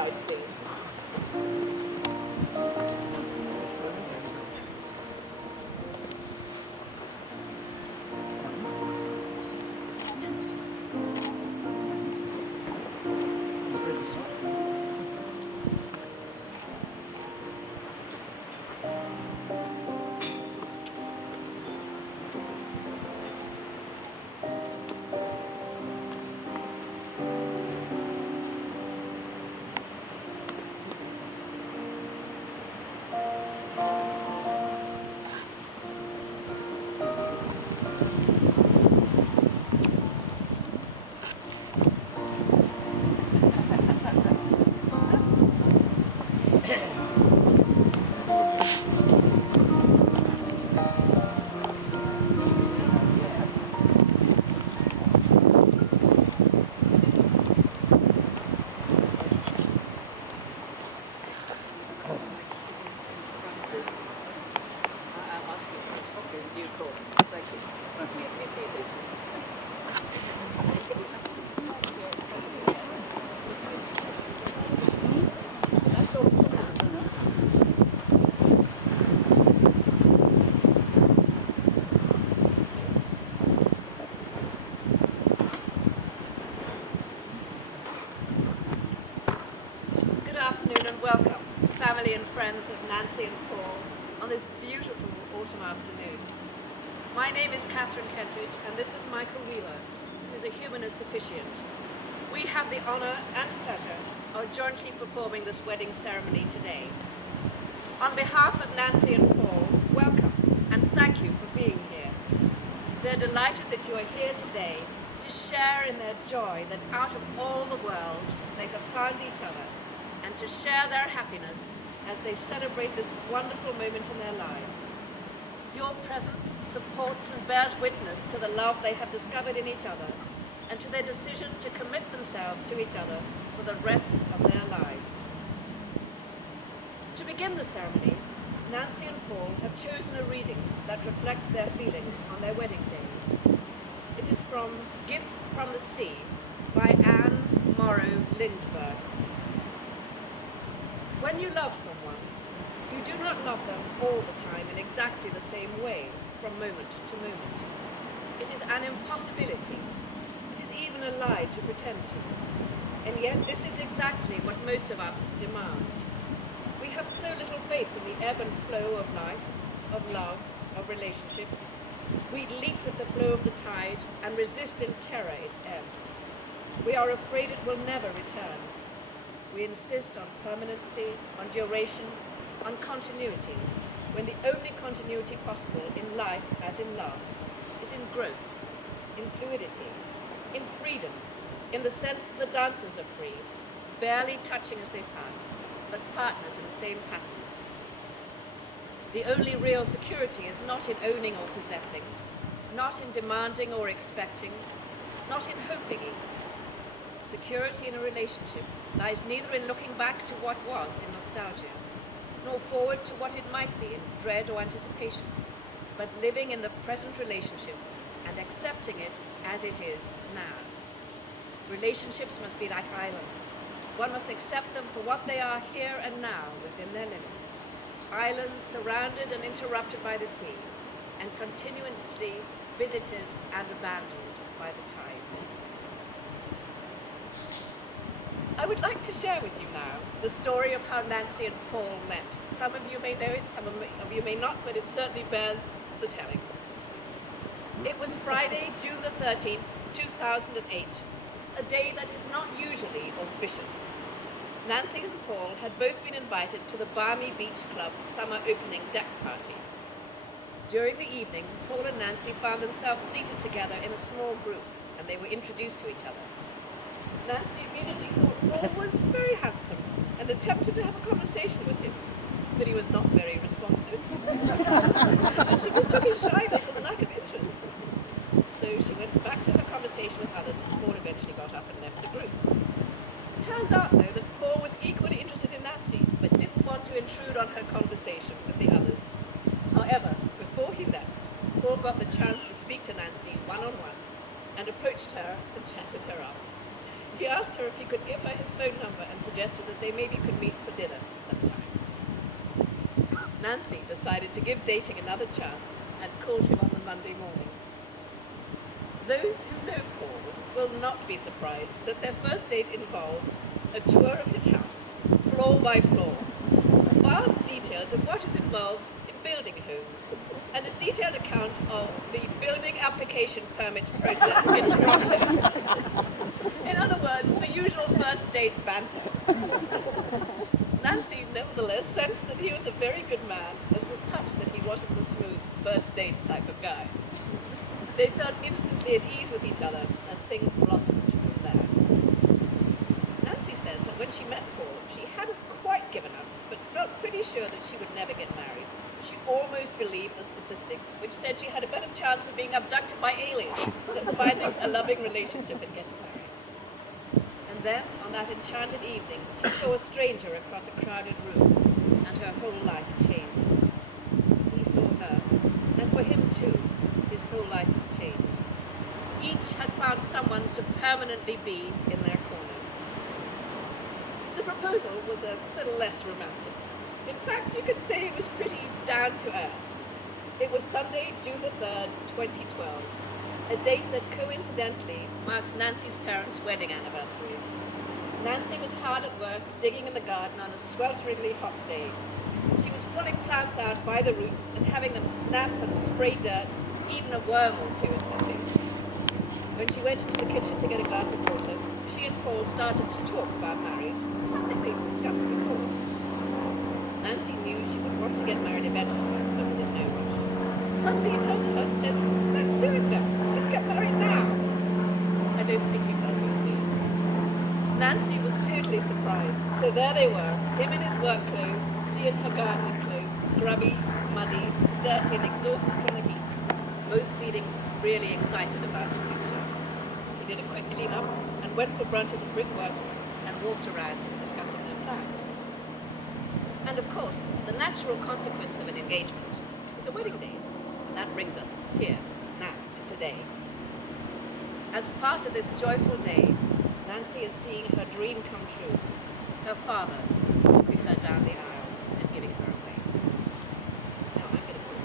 side, please. Welcome, family and friends of Nancy and Paul, on this beautiful autumn afternoon. My name is Catherine Kentridge, and this is Michael Wheeler, who is a humanist officiant. We have the honour and pleasure of jointly performing this wedding ceremony today. On behalf of Nancy and Paul, welcome, and thank you for being here. They're delighted that you are here today to share in their joy that out of all the world, they have found each other, and to share their happiness as they celebrate this wonderful moment in their lives. Your presence supports and bears witness to the love they have discovered in each other and to their decision to commit themselves to each other for the rest of their lives. To begin the ceremony, Nancy and Paul have chosen a reading that reflects their feelings on their wedding day. It is from Gift from the Sea by Anne Morrow Lindbergh. When you love someone, you do not love them all the time in exactly the same way, from moment to moment. It is an impossibility. It is even a lie to pretend to. And yet this is exactly what most of us demand. We have so little faith in the ebb and flow of life, of love, of relationships. We leap with the flow of the tide and resist in terror its ebb. We are afraid it will never return. We insist on permanency, on duration, on continuity, when the only continuity possible in life, as in love, is in growth, in fluidity, in freedom, in the sense that the dancers are free, barely touching as they pass, but partners in the same pattern. The only real security is not in owning or possessing, not in demanding or expecting, not in hoping even. Security in a relationship lies neither in looking back to what was in nostalgia, nor forward to what it might be in dread or anticipation, but living in the present relationship and accepting it as it is now. Relationships must be like islands. One must accept them for what they are here and now within their limits. Islands surrounded and interrupted by the sea, and continuously visited and abandoned by the tides. I would like to share with you now the story of how Nancy and Paul met. Some of you may know it, some of you may not, but it certainly bears the telling. It was Friday, June the 13th, 2008, a day that is not usually auspicious. Nancy and Paul had both been invited to the Barmy Beach Club's summer opening deck party. During the evening, Paul and Nancy found themselves seated together in a small group, and they were introduced to each other. Nancy immediately thought Paul was very handsome and attempted to have a conversation with him, but he was not very responsive. And she mistook his shyness as a lack of interest. So she went back to her conversation with others, and Paul eventually got up and left the group. It turns out, though, that Paul was equally interested in Nancy, but didn't want to intrude on her conversation with the others. However, before he left, Paul got the chance to speak to Nancy one-on-one and approached her and chatted her up. He asked her if he could give her his phone number and suggested that they maybe could meet for dinner sometime. Nancy decided to give dating another chance and called him on the Monday morning. Those who know Paul will not be surprised that their first date involved a tour of his house, floor by floor, vast details of what is involved in building homes, and a detailed account of the building application permit process in Toronto. In other words, the usual first date banter. Nancy nevertheless sensed that he was a very good man and was touched that he wasn't the smooth first date type of guy. They felt instantly at ease with each other, and things blossomed from there. Nancy says that when she met Paul, she hadn't quite given up, but felt pretty sure that she would never get married. She almost believed the statistics, which said she had a better chance of being abducted by aliens than finding a loving relationship and getting married. And then, on that enchanted evening, she saw a stranger across a crowded room, and her whole life changed. He saw her, and for him too, his whole life was changed. Each had found someone to permanently be in their corner. The proposal was a little less romantic. In fact, you could say it was pretty down to earth. It was Sunday, June the 3rd, 2012, a date that coincidentally marks Nancy's parents' wedding anniversary. Nancy was hard at work digging in the garden on a swelteringly hot day. She was pulling plants out by the roots and having them snap and spray dirt, even a worm or two in her face. When she went into the kitchen to get a glass of water, she and Paul started to talk about marriage, something they'd discussed before. Nancy knew she would want to get married eventually, but was in no rush. Suddenly he turned to her and said, "Let's do it then. Let's get married now." I don't think he felt easily. Nancy was totally surprised. So there they were, him in his work clothes, she in her gardening clothes, grubby, muddy, dirty and exhausted from the heat, both feeling really excited about the future. They did a quick clean-up and went for brunch at the brickworks and walked around discussing their plans. And of course, the natural consequence of an engagement is a wedding day. And that brings us here, now, to today. As part of this joyful day, Nancy is seeing her dream come true. Her father walking her down the aisle and giving her away. Now I'm going to put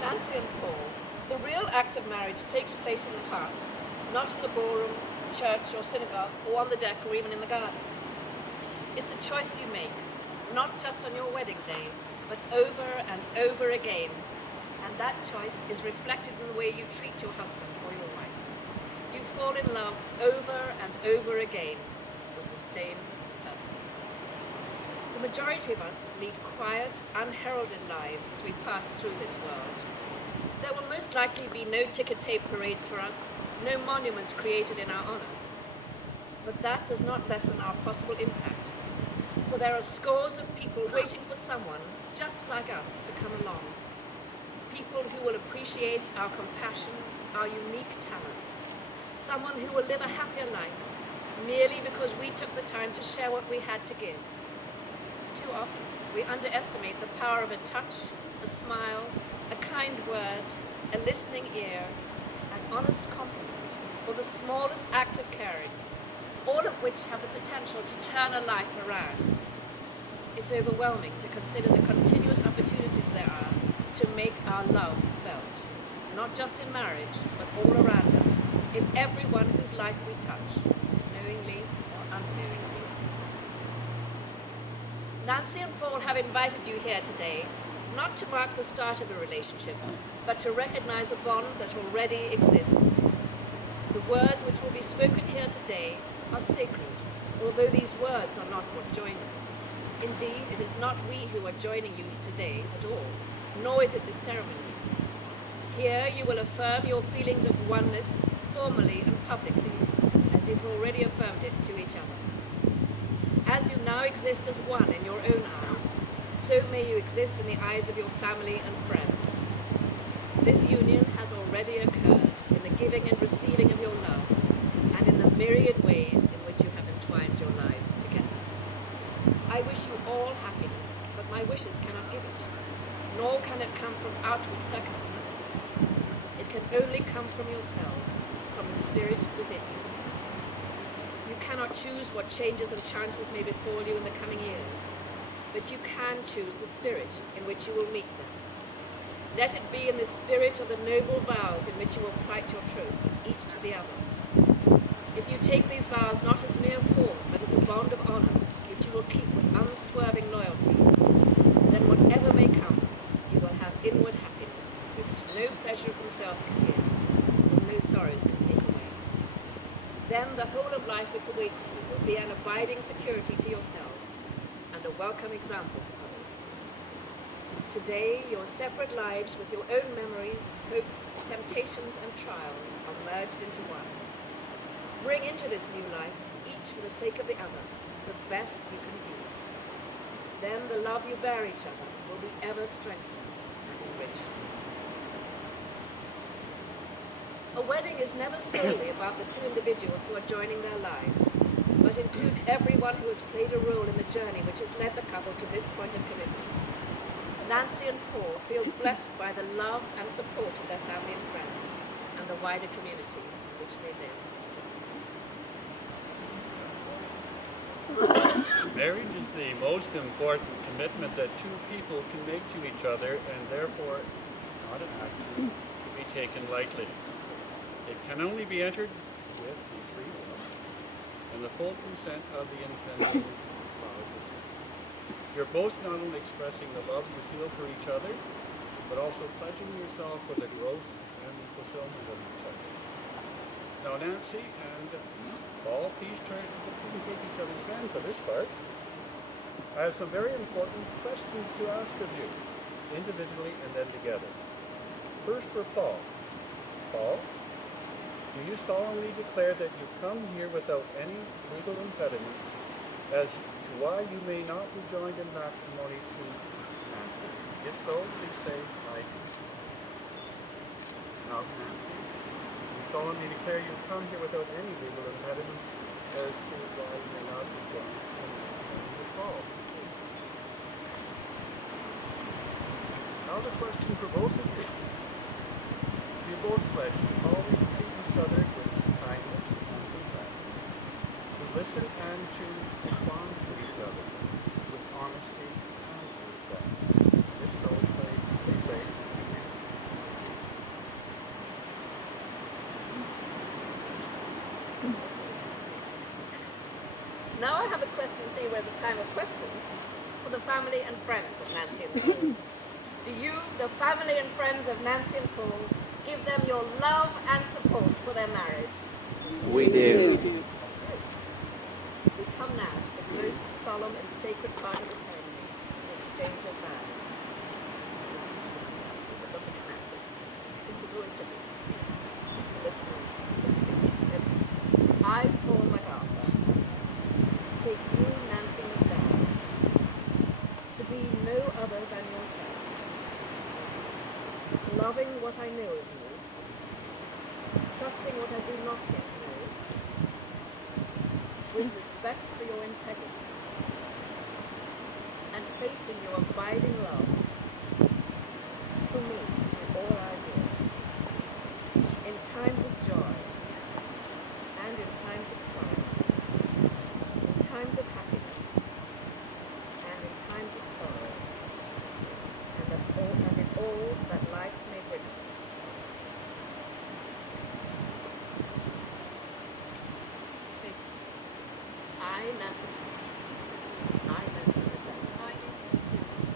Nancy and Paul, the real act of marriage takes place in the heart, not in the ballroom, church or synagogue, or on the deck or even in the garden. It's a choice you make, not just on your wedding day, but over and over again. And that choice is reflected in the way you treat your husband or your wife. You fall in love over and over again with the same person. The majority of us lead quiet, unheralded lives as we pass through this world. There will most likely be no ticker tape parades for us, no monuments created in our honor. But that does not lessen our possible impact. For there are scores of people waiting for someone just like us to come along. People who will appreciate our compassion, our unique talents. Someone who will live a happier life merely because we took the time to share what we had to give. Too often, we underestimate the power of a touch, a smile, a kind word, a listening ear, an honest compliment, or the smallest act of caring, all of which have the potential to turn a life around. It's overwhelming to consider the continuous opportunities there are to make our love felt, not just in marriage, but all around us, in everyone whose life we touch, knowingly or unknowingly. Nancy and Paul have invited you here today, not to mark the start of a relationship, but to recognize a bond that already exists. The words which will be spoken here today are sacred, although these words are not what join them. Indeed, it is not we who are joining you today at all, nor is it this ceremony. Here you will affirm your feelings of oneness, formally and publicly, as you've already affirmed it to each other. As you now exist as one in your own eyes, so may you exist in the eyes of your family and friends. This union has already occurred in the giving and receiving of your love, and in the myriad ways in which you have entwined your lives together. I wish you all happiness, but my wishes cannot give it, nor can it come from outward circumstances. It can only come from yourselves, from the Spirit within you. You cannot choose what changes and chances may befall you in the coming years, but you can choose the spirit in which you will meet them. Let it be in the spirit of the noble vows in which you will plight your troth, each to the other. If you take these vows not as mere form, but as a bond of honour, which you will keep with unswerving loyalty, then whatever may come, you will have inward happiness, which no pleasure of themselves can give, and no sorrows can take away. Then the whole of life which awaits you will be an abiding security to yourselves, and a welcome example to others. Today, your separate lives with your own memories, hopes, temptations, and trials are merged into one. Bring into this new life, each for the sake of the other, the best you can be. Then the love you bear each other will be ever strengthened and enriched. A wedding is never solely about the two individuals who are joining their lives, but includes everyone who has played a role in the journey which has led the couple to this point of commitment. Nancy and Paul feel blessed by the love and support of their family and friends, and the wider community in which they live. Marriage is the most important commitment that two people can make to each other, and therefore not an act to be taken lightly. It can only be entered with the free will and the full consent of the intending spouses. You're both not only expressing the love you feel for each other, but also pledging yourself for the growth and the fulfillment of each other. Now, Nancy and Paul, please turn to take each other's hand for this part. I have some very important questions to ask of you, individually and then together. First for Paul. Paul, do you solemnly declare that you come here without any legal impediment as to why you may not be joined in matrimony to Nancy? If so, please say, I do. Now, Nancy, you solemnly declare you come here without any legal impediment as to why you may not be joined in matrimony with Paul. Now the question for both of you. You both pledge to always treat each other with kindness and compassion, to listen and to respond to each other with honesty and respect. If so, please say, Now I have a question, say we're at the time of questions, for the family and friends of Nancy and Paul. Do you, the family and friends of Nancy and Paul, give them your love and support for their marriage? We do. We come now to the most solemn and sacred part of the ceremony, the exchange of vows. Look at Nancy. Into the voice of it. Listen. I, Paul MacArthur, take you, Nancy MacDowell, to be no other than yourself, loving what I know of you, trusting what I do not yet know, with respect for your integrity, and faith in your abiding love for me through all our years, in times of joy and in times of trial, in times of happiness and in times of sorrow, and in all that life may bring us. I, Nancy MacDowell,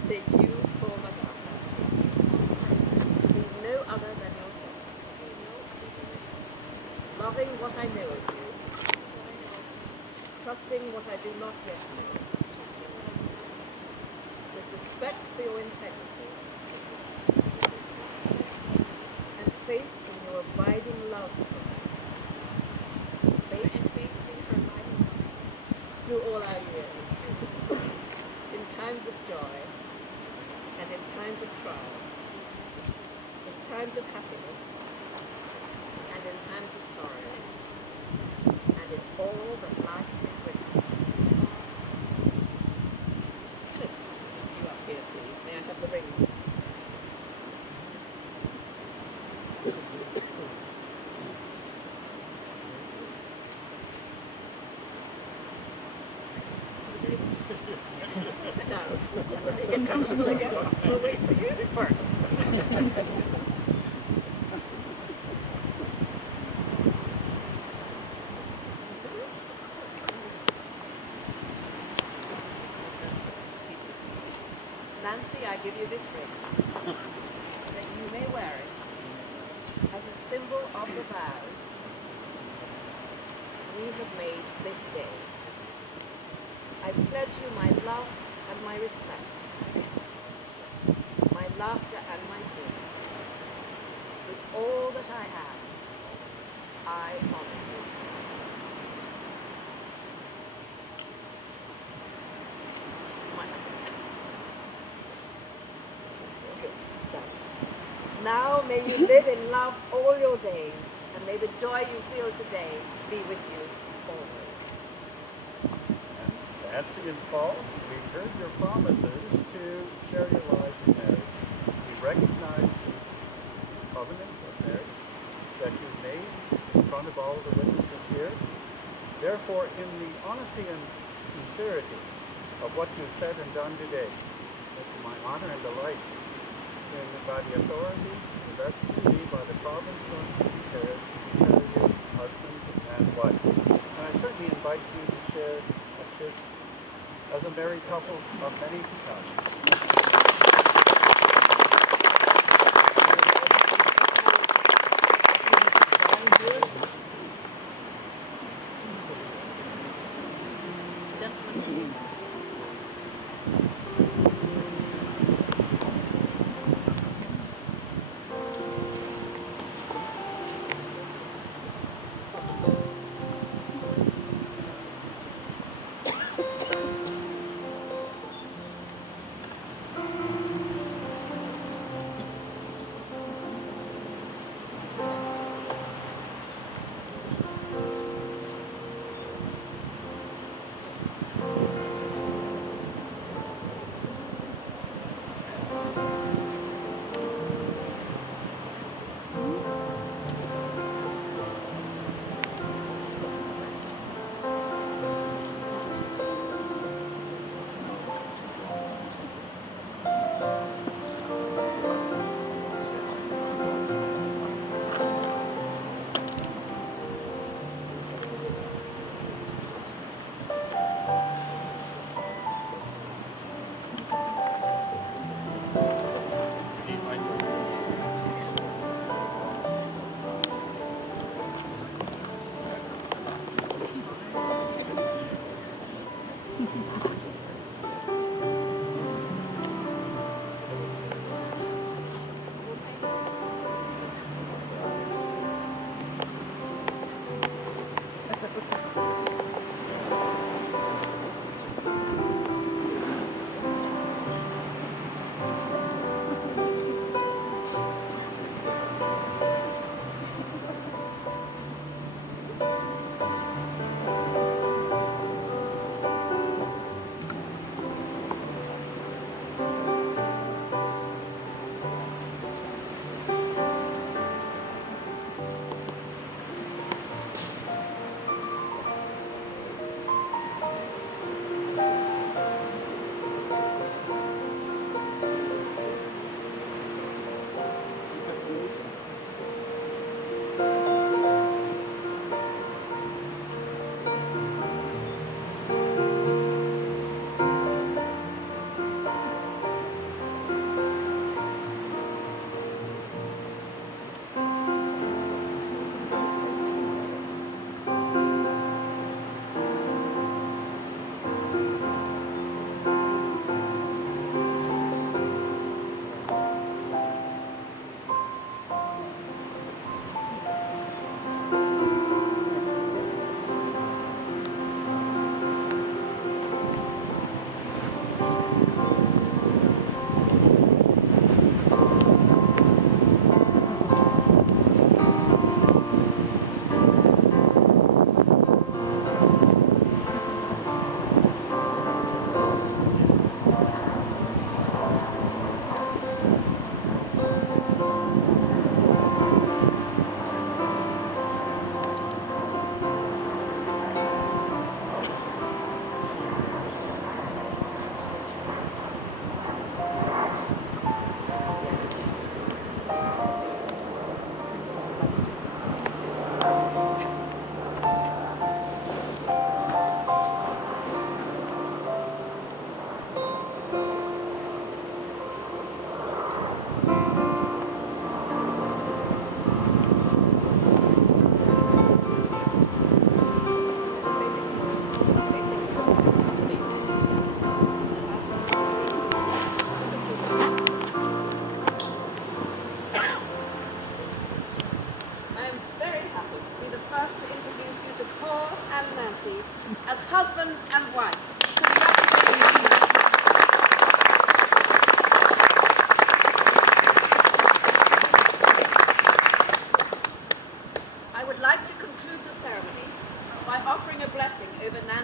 take you, Paul MacArthur, to be no other than yourself, loving what I know of you, trusting what I do not yet know, with respect for your integrity, and faith in your abiding love for me, through all our years, in times of joy and in times of trial, in times of happiness and in times of sorrow, and in all that life may bring us. Good. You up here. Sit down. Get comfortable again. We'll wait for you first. Nancy, I give you this ring, that you may wear it as a symbol of the vows we have made this day. I pledge you my love and my respect, my laughter and my tears. With all that I have, I honor you. Now may you live in love all your days, and may the joy you feel today be with you always. Nancy and Paul, we've heard your promises to share your lives in marriage. We recognize the covenant of marriage that you made in front of all the witnesses here. Therefore, in the honesty and sincerity of what you've said and done today, it's my honor and delight by the authority invested to me by the province of Ontario to declare you husband and wife. And I certainly invite you to share a kiss as a married couple of many to come. Gentlemen,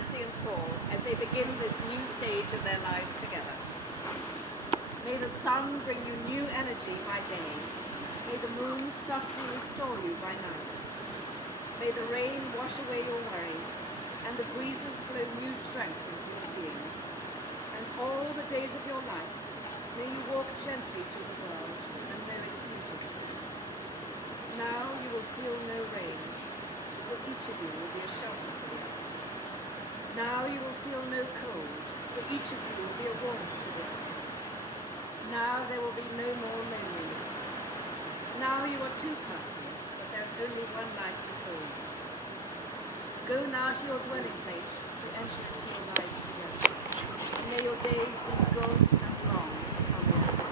Nancy and Paul as they begin this new stage of their lives together. May the sun bring you new energy by day. May the moon softly restore you by night. May the rain wash away your worries, and the breezes blow new strength into your being. And all the days of your life, may you walk gently through the world and know its beauty. Now you will feel no rain, for each of you will be a shelter for you. Now you will feel no cold, for each of you will be a warmth to you. Now there will be no more loneliness. Now you are two persons, but there's only one life before you. Go now to your dwelling place to enter into your lives together. And may your days be good and long on the earth.